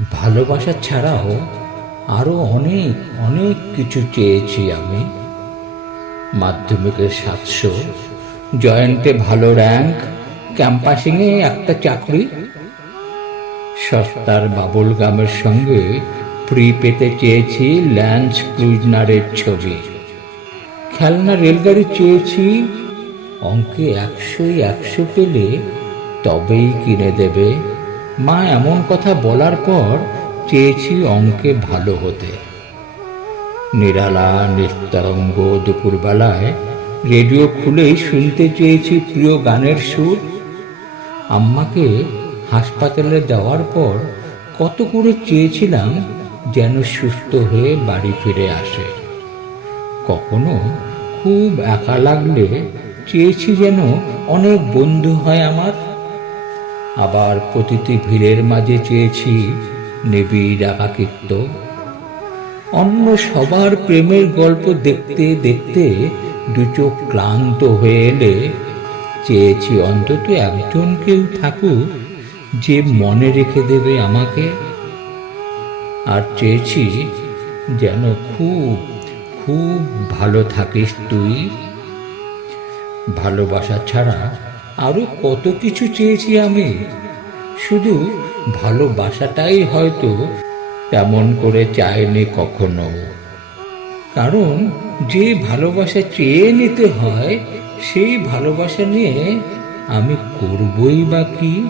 ভালোবাসা ছাড়াও আরও অনেক অনেক কিছু চেয়েছি আমি। মাধ্যমিকের সাতশো জয়েন্টে ভালো র্যাঙ্ক ক্যাম্পাসিংয়ে একটা চাকরি। সস্তার বাবুল গামের সঙ্গে প্রি পেতে চেয়েছি ল্যান্স ক্লুজনারের ছবি। খেলনা রেলগাড়ি চেয়েছি, অঙ্কে একশোই একশো পেলে তবেই কিনে দেবে। মা এমন কথা বলার পর চেয়েছি অঙ্কে ভালো হতে। নিরালা, নিস্তরঙ্গ দুপুরবেলায় রেডিও খুলেই শুনতে চেয়েছি প্রিয় গানের সুর। আম্মাকে হাসপাতালে দেওয়ার পর কত করে চেয়েছিলাম যেন সুস্থ হয়ে বাড়ি ফিরে আসে। কখনো খুব একা লাগলে চেয়েছি যেন অনেক বন্ধু হয় আমার। আবার প্রতিটি ভিড়ের মাঝে চেয়েছি নিবিড় একাকিত্ব অন্য সবার প্রেমের গল্প দেখতে দেখতে দু চোখ ক্লান্ত হয়ে এলে চেয়েছি অন্তত একজন কেউ থাকুক যে মনে রেখে দেবে আমাকে। আর চেয়েছি যেন খুব খুব ভালো থাকিস তুই। ভালোবাসা ছাড়া আরও কত কিছু চেয়েছি আমি। শুধু ভালোবাসাটাই হয়তো তেমন করে চায়নি কখনো। কারণ যে ভালোবাসা চেয়ে নিতে হয়, সেই ভালোবাসা নিয়ে আমি করবই বা কি?